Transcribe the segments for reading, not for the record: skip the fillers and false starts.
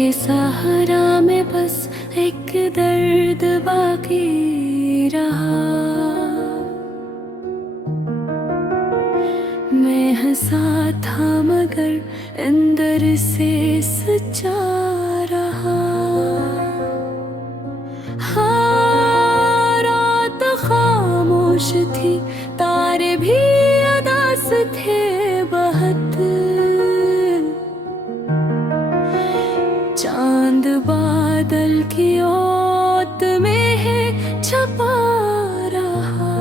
के सहारा में बस एक दर्द बाकी रहा। मैं हंसा था मगर अंदर से सच्चा रहा। हाँ, रात खामोश थी, तारे भी उदास थे बहुत। चांद बादल की ओट में है छपा रहा।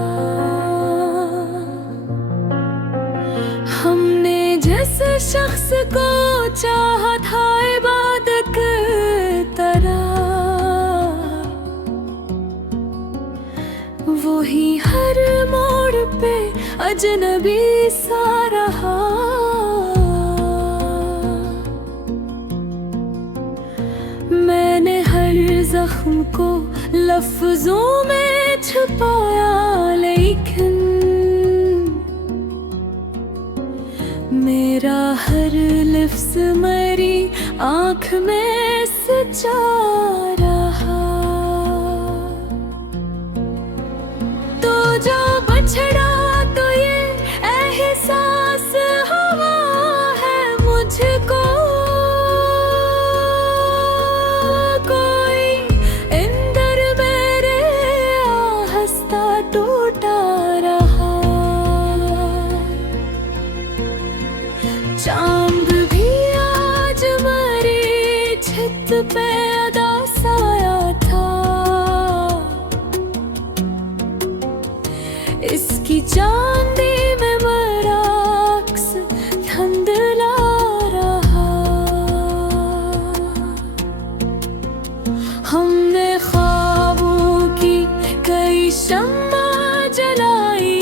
हमने जिस शख्स को चाहा था इबादत की तरह, वही हर मोड़ पे अजनबी सा रहा। मैंने हर जख्म को लफ्जों में छुपाया, लेकिन मेरा हर लफ्ज मेरी आँख में सचा रहा। तो जो बछड़ा तो ये एहसास हुआ है मुझको, चांद भी आज मेरी छत पे उदास आया था। इसकी चांदी में मेरा अक्स धुंधला रहा। हमने ख्वाबों की कई शम्मा जलाई,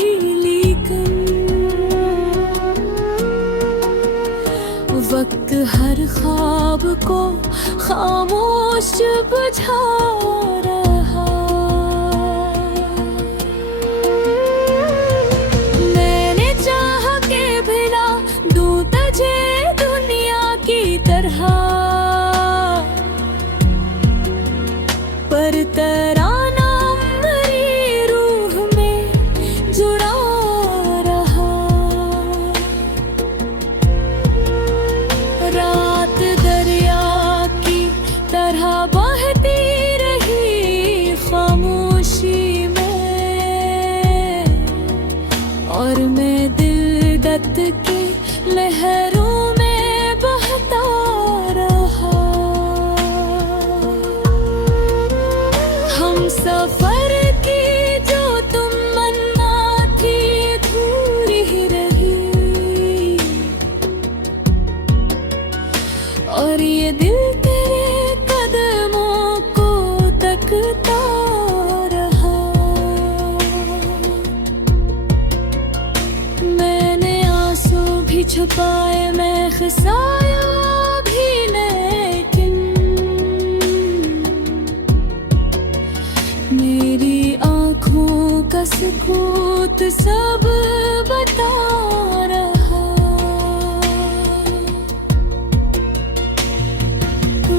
वक्त हर ख्वाब को खामोश बुझा रहा। मैंने चाहा के भिला दूं तुझे दुनिया की तरह, पर तराना मेरी रूह में जुड़ा रहा। रात दरिया की तरह बहती रही खामोशी में, और मैं दिल दत की लहरों में बहता रहा। हम सफर की जो तुम मन्ना थी दूर ही रही, और ये दिल तेरे कदमों को तकता रहा। मैंने आंसू भी छुपाए, मैं खसाया भी, लेकिन मेरी आँखों का सुकूत सब बता रहा।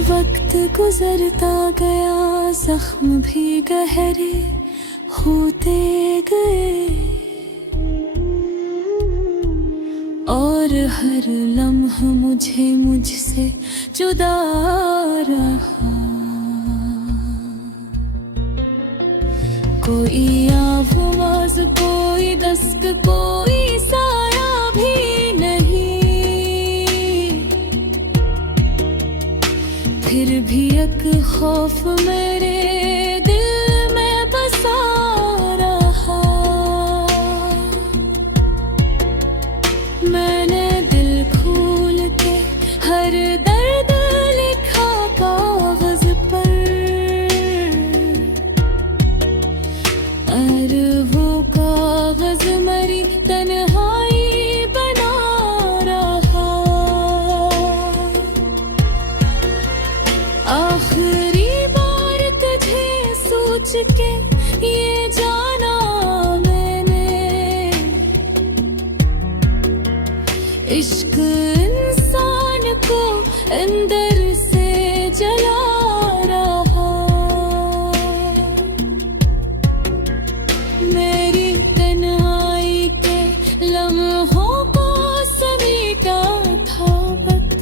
वक्त गुजरता गया, जख्म भी गहरे होते गए, और हर लम्हा मुझे मुझसे जुदा रहा। कोई आवाज़, कोई दस्तक, कोई साया भी नहीं, फिर भी एक खौफ मेरे दिल में बसा रहा। मैंने दिल खोल के हर दर्द लिखा कागज पर, और वो कागज मेरी तन्हाई बना रहा। आखिरी बार तुझे सोच के ये जाना मैंने, इश्क इंसान को अंदर से लम्हों को समेटा था वक्त,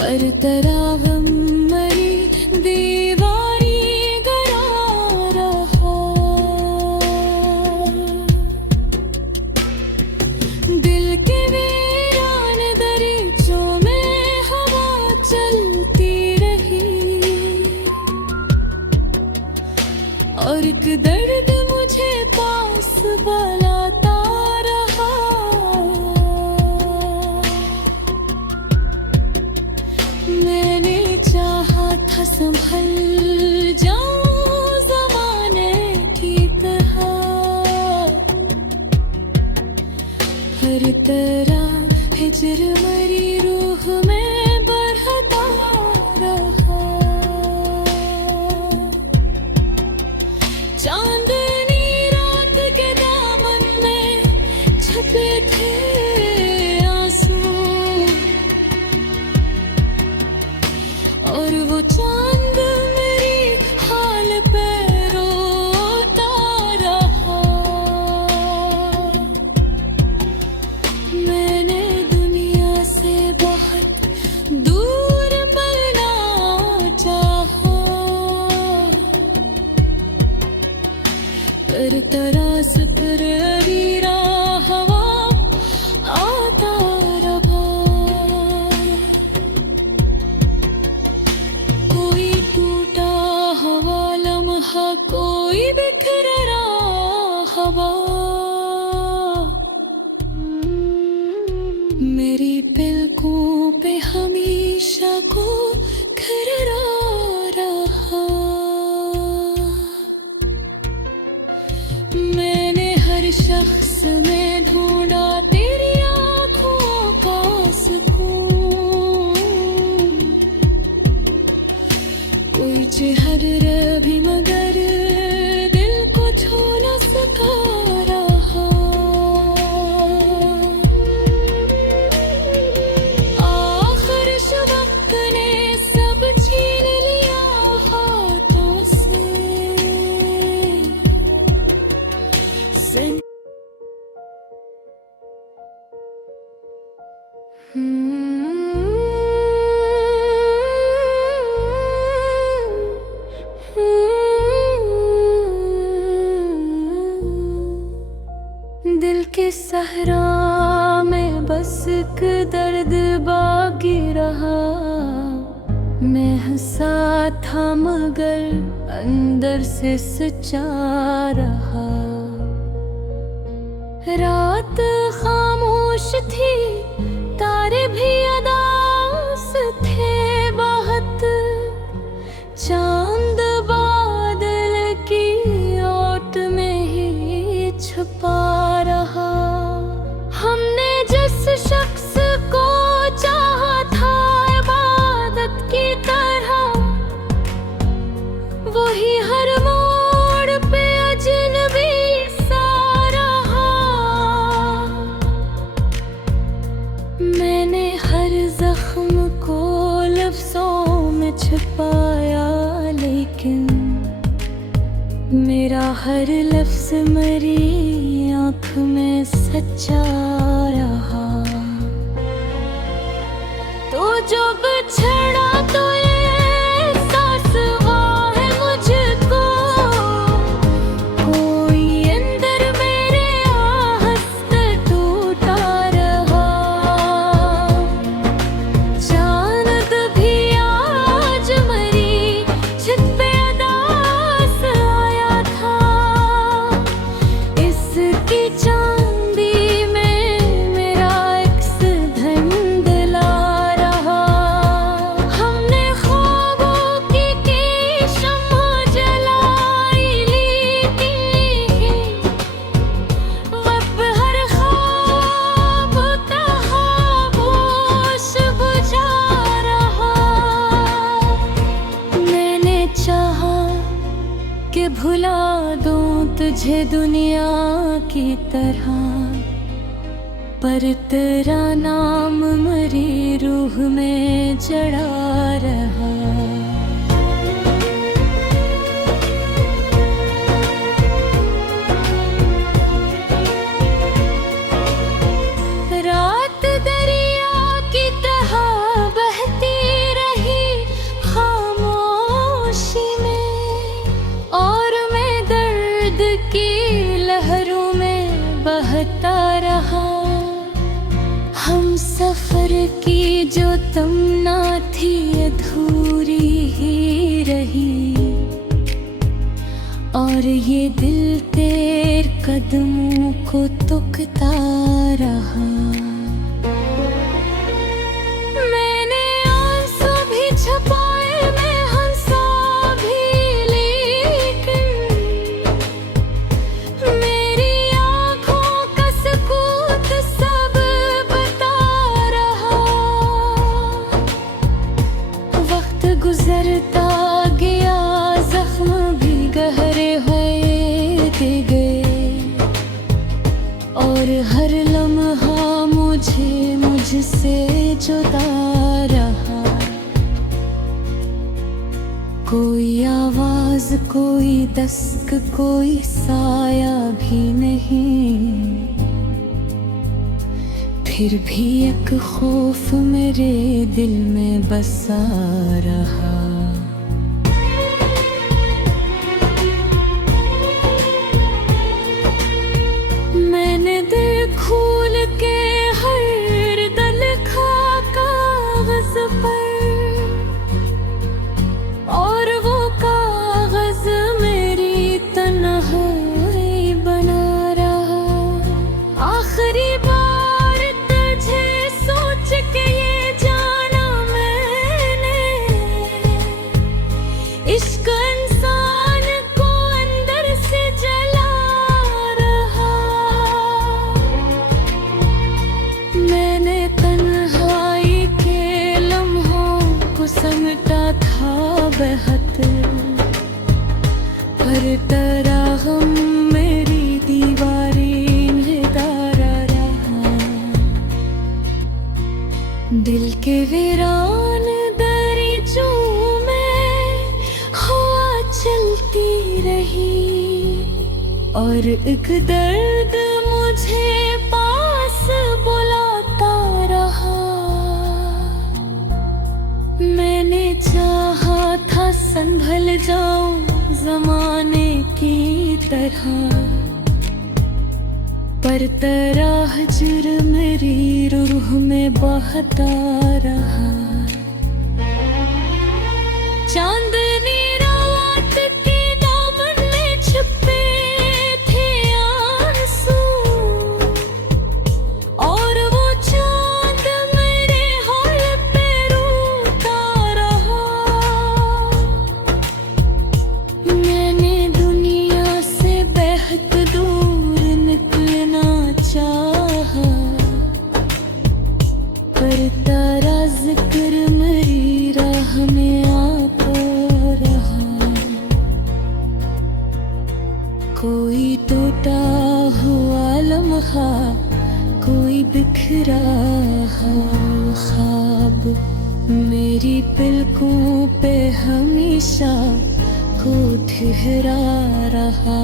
पर तरावम मरी दीवारी गड़ा रहा। दिल के वीरान दरीचों में हवा चलती रही, और एक दर्द मुझे पास बुलाता रहा। मैंने चाहा था संभल जाऊं ज़माने की तरह, हर तरह हिजर मरी रूह में बढ़ता रहा। चांदनी रात के दामन में छपे थे आंसू, और वो चांद मेरी हाल पे रोता रहा। मैंने दुनिया से बहुत दूर मिलना चाहा, पर तरास पर अरीरा हवा आता रहा। कोई टूटा हवा लम्हा, कोई बिखर रहा हवा। मेरी पलकों पे हमेशा को खररा रहा। मैंने हर शख्स में ढूंढा तेरी आँखों का सुकून, कोई चेहरा भी मगर दिल को छू न सका रहा। आखिर शबक ने सब छीन लिया हाथों से। दिल के सहरा में बस एक दर्द बाकी रहा। मैं हंसा था मगर अंदर से सच्चा रहा। रात खामोश थी, तारे भी अदास थे बहुत। चांद बादल की ओट में ही छुपा रहा। हमने जिस शख्स को चाहा था इबादत की तरह, वही हर मोड़ पे अजनबी सा रहा। मैंने हर जख्म को लफ्जों में छुपाया, लेकिन मेरा हर लफ्ज मेरी आँख में सच्चा रहा। तो जो बिछड़ा तो ये एहसास हुआ है मुझको, कोई अंदर मेरे आहस्त टूटा रहा। चांद भी आज मरी छत पे अदास आया था। इसकी चांदी में मेरा अक्स धुंधला रहा। हमने ख्वाबों की शम्मा जलाई ली थी, अब हर ख्वाब खामोश बुझा रहा। मैंने चाहा कि भुला दूं तुझे दुनिया की तरह, पर तेरा नाम मरी रूह में जड़ा रहा। बहता रहा। हम सफर की जो तमन्ना थी अधूरी ही रही, और ये दिल तेरे कदमों को तुकता रहा। मैंने आंसू भी छुपाए, मैं हंसा भी, लेकिन मेरी आँखों का सकूत सब बता रहा। वक्त गुजरता गया, जख्म भी गहरे होते गए, और हर लम्हा मुझसे जुदा रहा। कोई आवाज, कोई दस्तक, कोई साया भी नहीं, फिर भी एक खौफ मेरे दिल में बसा रहा। मैंने दिल खोल के हर दल खा कागज पर, और वो कागज मेरी तन्हाई बना रहा। आखिरी बार तुझे सोच के ये जाना मैंने, इश्क इंसान को अंदर से जला रहा। मैंने तन्हाई के लम्हों को समेटा था बेहद, पर तरह मेरी दीवारें निदारा रहा। दिल के वीरान दरीचों में हवा चलती रही, और एक दर्द मुझे पास बुलाता रहा। मैंने चाहा था संभल जाऊं जमाने की तरह, पर तरह जुर्म मेरी रूह में बहता रहा। चांदनी रात के दामन में छुपे थे आंसू, और वो चांद मेरे हाल पे रोता रहा। मैंने दुनिया से बेहद दूर निकलना चाहा, पर तेरा जिक्र मेरी राह में आता रहा। कोई टूटा हुआ लम्हा, कोई बिखरा हुआ ख्वाब, मेरी पलकों पे हमेशा को ठहरा रहा।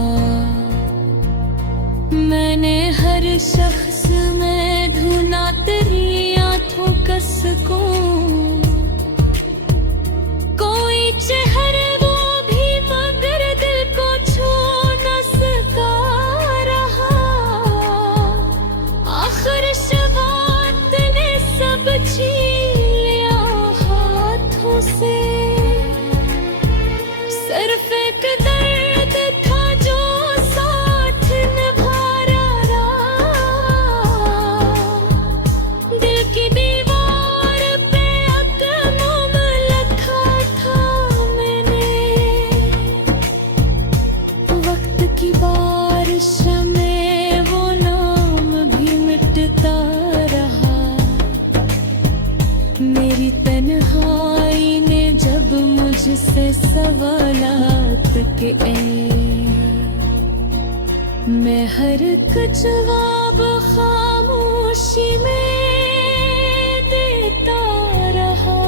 मैंने हर शख्स में ढूंढा तेरी आंखों का सुकून, कोई चेहरे वो भी मगर दिल को छू न सका रहा। आखिर शबात ने सब छीन लिया हाथों से, सिर्फ एक दर्द था जो साथ निभा रहा। दिल की दीवार पे अकमम लिखा था मैंने, वक्त की बारिश में वो नाम भी मिटता रहा। मेरी तन्हाई ने जब मुझसे सवालात के मैं हर एक जवाब खामोशी में देता रहा।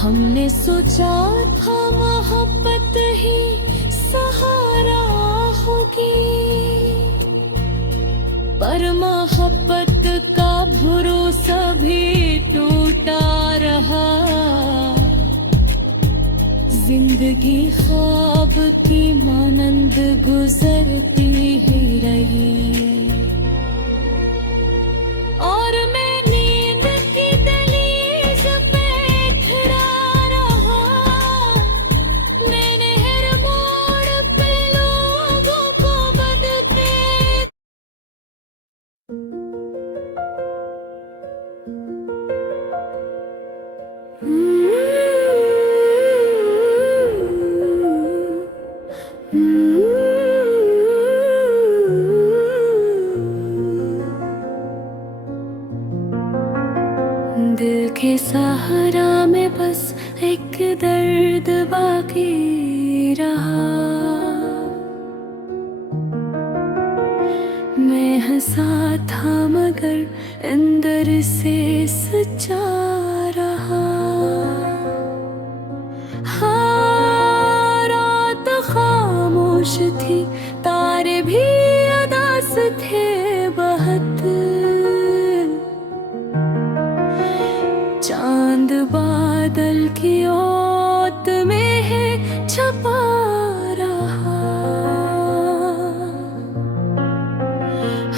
हमने सोचा था मोहब्बत ही सहारा होगी, पर मोहब्बत का भरोसा भी टूटा रहा। जिंदगी ख्वाब की मानंद गुजरती ही रही। के सहारा में बस एक दर्द बाकी रहा। मैं हंसा था मगर अंदर से सच्चा रहा। हाँ, रात खामोश थी, तारे भी उदास थे बहुत। चांद बादल की ओट में है छपा रहा।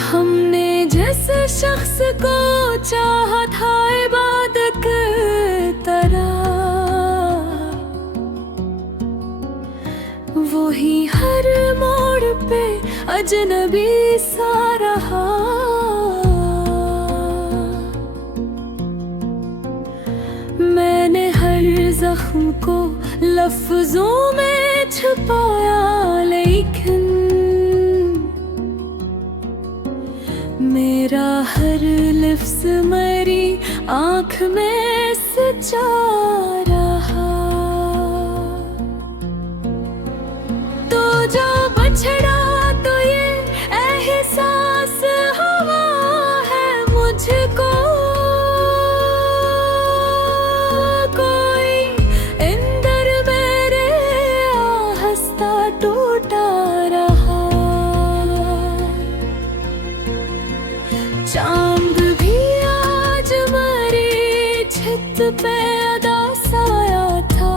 हमने जिस शख्स को चाहा था इबादत की तरह, वही हर मोड़ पे अजनबी सा रहा। मैंने हर जख्म को लफ्जों में छुपाया, लेकिन मेरा हर लफ्ज मेरी आँख में सचा रहा। तो जो बछड़ा तो ये एहसास हुआ है मुझको, कोई अंदर मेरे हंसता टूटा रहा। चांद भी आज मेरी छत पे उदास आया था।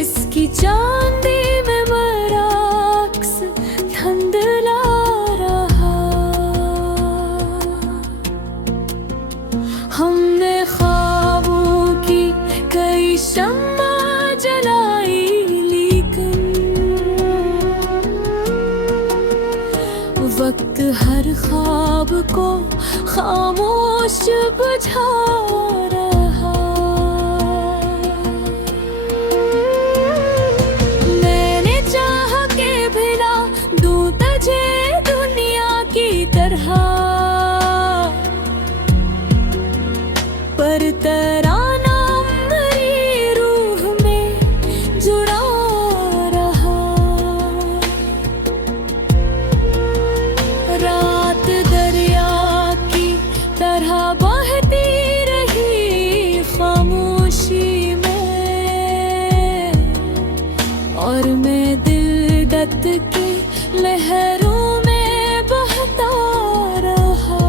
इसकी चांदी में मेरा अक्स धुंधला रहा। हमने ख्वाबों की कई शम्मा जलाई, लेकिन वक्त हर ख्वाब को खामोश बुझा रहा। मैंने चाहा के भिला दूं तुझे दुनिया की तरह, पर तराना मेरी रूह में जुड़ा रहा। रात दरिया की तरह बहती रही खामोशी में, और मैं दिल दत की लहरों में बहता रहा।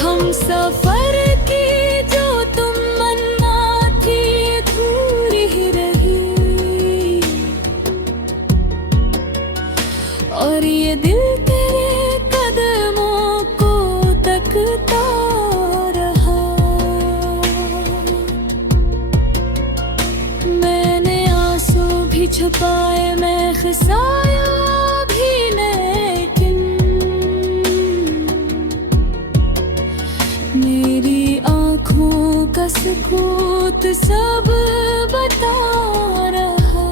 हम सफर की जो तुम मन्ना थी अधूरी ही रही, और ये दिल तेरे कदमों को तकता रहा। मैंने आंसू भी छुपाए, मैं खिसाया भी, लेकिन मेरी आँखों का सुकूत सब बता रहा।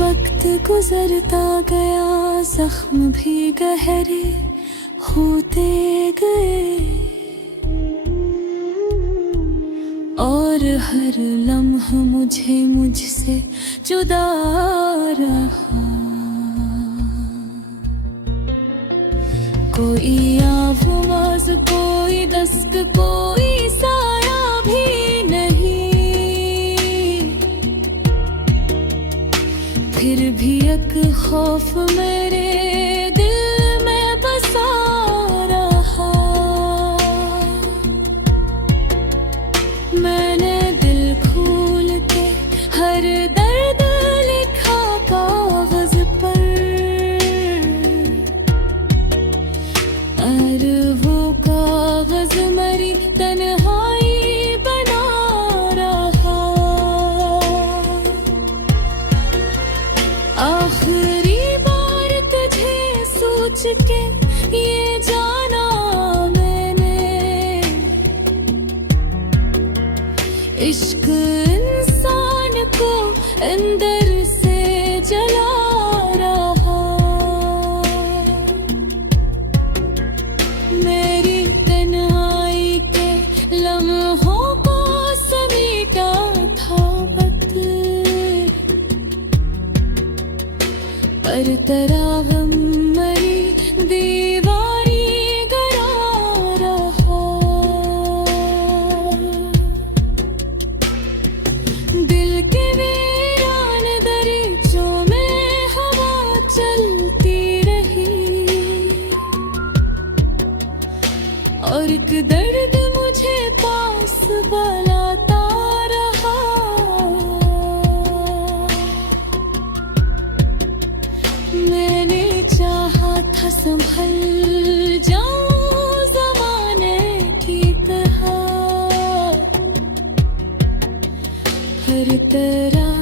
वक्त गुजरता गया, जख्म भी गहरे होते गए, और हर लम्हा मुझे मुझसे जुदा रहा। कोई आवाज़, कोई दस्तक, कोई साया भी नहीं, फिर भी एक खौफ मेरे दिल में बसा रहा। मैंने दिल खोल के हर दर्द लिखा कागज पर, और वो कागज मेरी तन्हाई बना रहा। आखिरी बार तुझे सोच के ये जाना मैंने, इश्क इंसान को अंदर से लम्हों को समेटा था बत, पर तरावम मरी दीवारी गरा रहा। दिल के वीरान दरीचों में हवा चलती रही, और एक दर्द मुझे पास बुलाता रहा। मैंने चाहा था संभल जाऊं ज़माने की तरह, हर तरह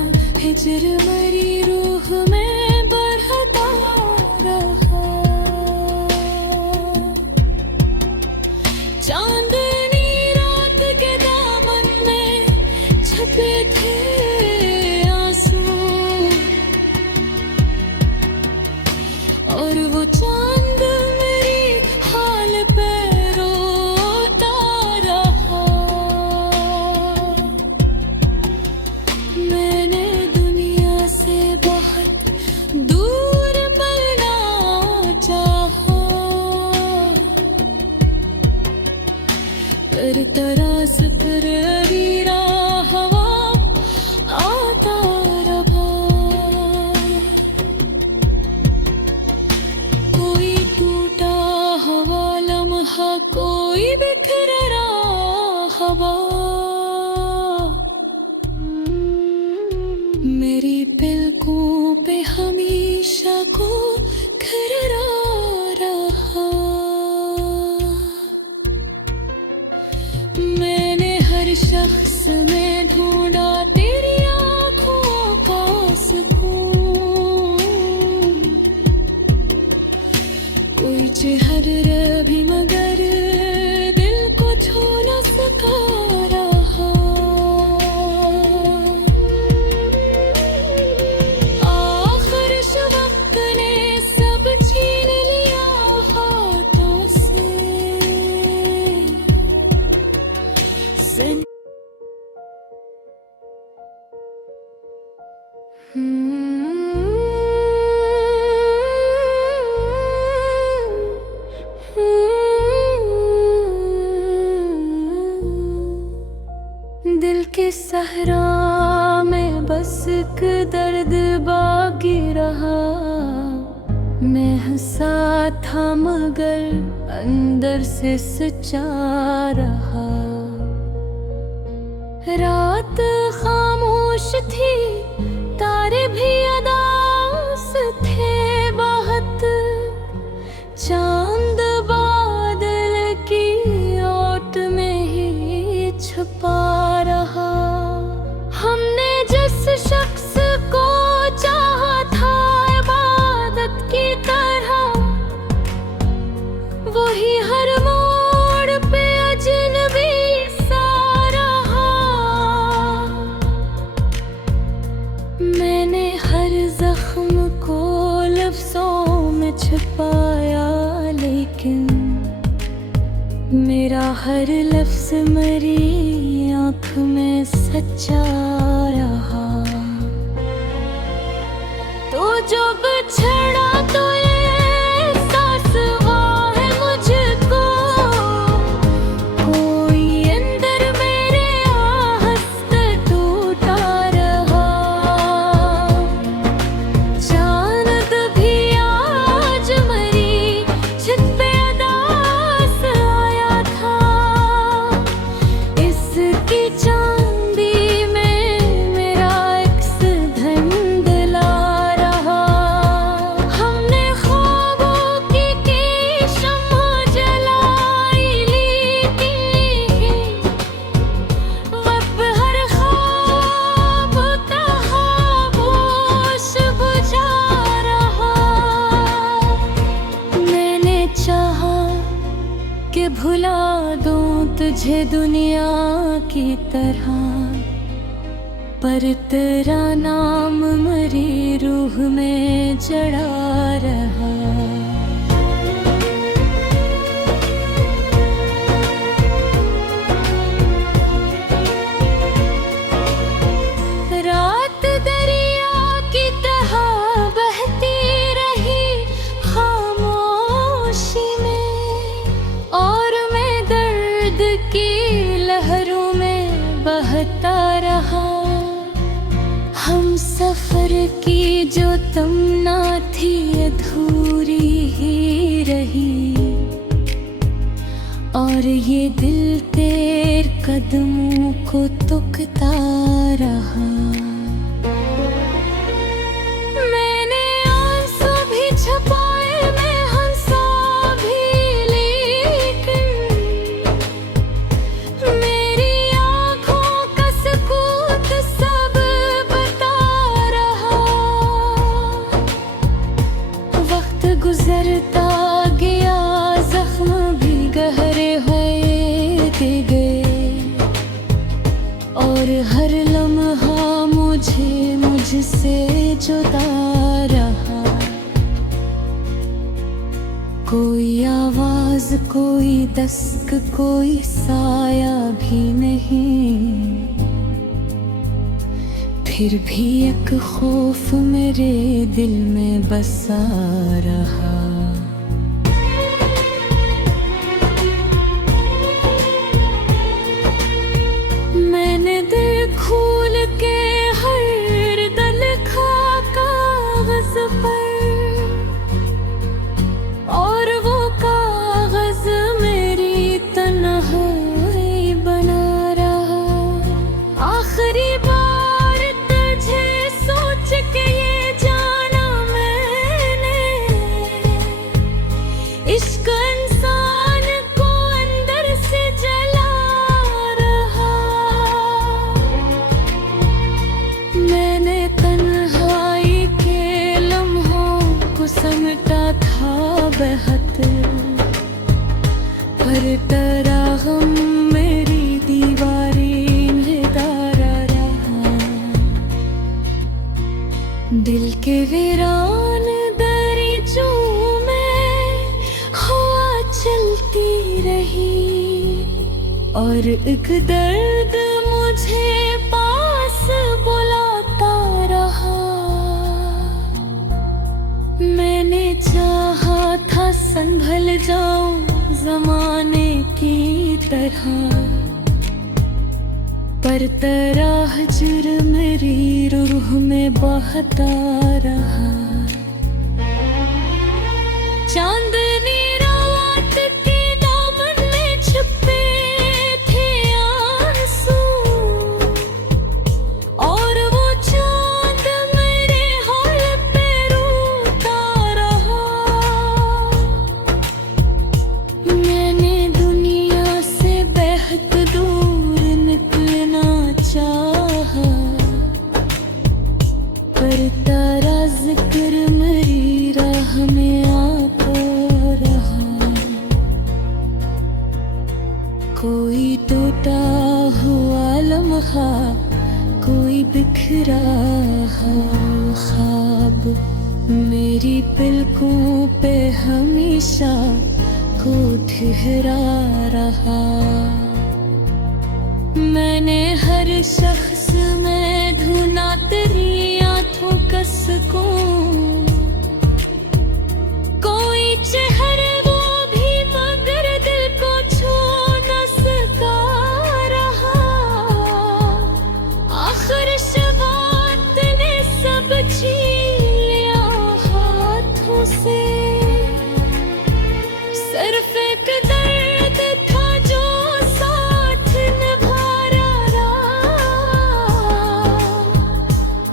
हिजर मरी रूह में बढ़ता रहा। चांदनी रात के दामन में छपे थे आंसू, और वो चांद मेरी हाल पे रोता रहा। मैंने दुनिया से बहुत दूर मिलना चाहा, पर तरास पर अरीरा हवा आता रहा। कोई टूटा हवा लम्हा, कोई बिखर रहा हवा। मेरी पलकों पे हमेशा को खररा रहा। मैंने हर शख्स में ढूंढा तेरी आँखों का सुकून, कोई चेहरा भी मगर दिल को छू न सका रहा। आखिर वक्त ने सब छीन लिया हाथों से। दिल के सहरा में बस एक दर्द बाकी रहा। मैं हंसा था मगर अंदर से सच्चा रहा। रात खामोश थी, तारे भी अदास थे बहुत, चांद बादल की ओट में ही छुपा रहा। हमने जिस शख्स को चाहा था इबादत की तरह, वही हर मोड़ पे अजनबी सा रहा। मैंने हर जख्म को लफ्जों में छुपाया, लेकिन मेरा हर लफ्ज मरी आँख में सच्चा रहा। तो जो बिछड़ा तो ये एहसास हुआ है मुझको, कोई अंदर मेरे आहस्त टूटा रहा। चांद भी आज मरी छत पे अदास आया था। इसकी चांदी में मेरा अक्स धुंधला रहा। हमने ख्वाबों की शम्मा जलाई, लेकिन वक्त हर ख्वाब खामोश बुझा रहा। मैंने चाहा कि भुला दूं तुझे दुनिया की तरह, पर तेरा नाम मरी रूह में जड़ा रहा। बहता रहा। हम सफर की जो तमन्ना थी अधूरी ही रही, और ये दिल तेरे कदमों को तुकता रहा। मैंने आंसू भी छुपाए, मैं हंसा भी, लेकिन मेरी आँखों का सकूत सब बता रहा। वक्त गुजरता गया, जख्म भी गहरे होते गए, और हर लम्हा मुझसे जुदा रहा। कोई आवाज, कोई दस्तक, कोई साया भी नहीं, फिर भी एक खौफ मेरे दिल में बसा रहा। मैंने दिल खोल के हर दिल लिखा कागज पर, और वो कागज मेरी तन्हाई बना रहा। आखिरी बार तुझे सोच के ये जाना मैंने, इश्क इंसान को अंदर से जला रहा। मैंने तन्हाई के लम्हों को समेटा था बेहद, पर तराहम मेरी दीवारें निदारा रहा। दिल के वीरान दरीचों में हवा चलती रही, और एक दर्द मुझे पास बुलाता रहा। मैंने चाहा था संभल जाऊं जमाने की तरह, पर तराह जुर्म मेरी रूह में बहता रहा। चांदनी रात के दामन में छुपे थे आंसू, और वो चांद मेरे हाल पे रोता रहा। मैंने दुनिया से बेहद दूर निकलना चाहा, पर तेरा जिक्र मेरी राह में आता रहा। कोई टूटा हुआ लम्हा, कोई बिखरा ख्वाब, मेरी पलकों पे हमेशा को ठहरा रहा। मैंने हर शख्स में ढूंढा तेरी आँखों का सुकून, कोई चेहरे वो भी मगर दिल को छू न सका रहा। आखिर शबात ने सब छीन लिया हाथों से, सिर्फ एक दर्द था जो साथ निभा रहा।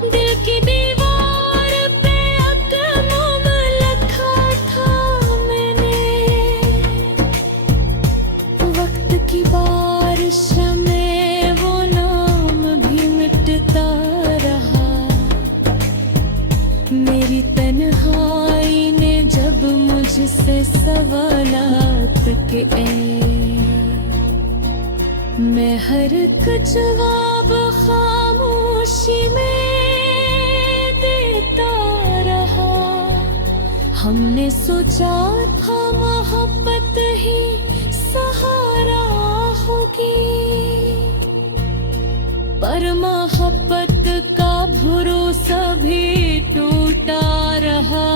दिल की दीवार पे अकमम लिखा था मैंने, वक्त की बारिश में वो नाम भी मिटता रहा। मेरी तन्हाई ने जब मुझसे सवालात के मैं हर एक जवाब खामोशी में देता रहा। हमने सोचा था मोहब्बत ही सहारा होगी, पर मोहब्बत का भरोसा भी टूटा रहा।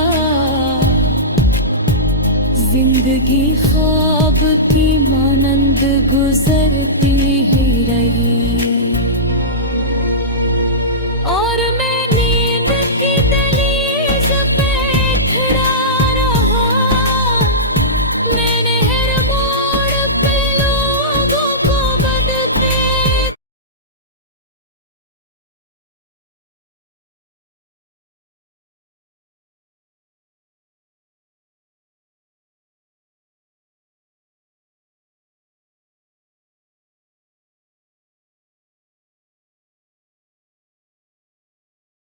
जिंदगी ख्वाब की मानंद गुजरती ही रही।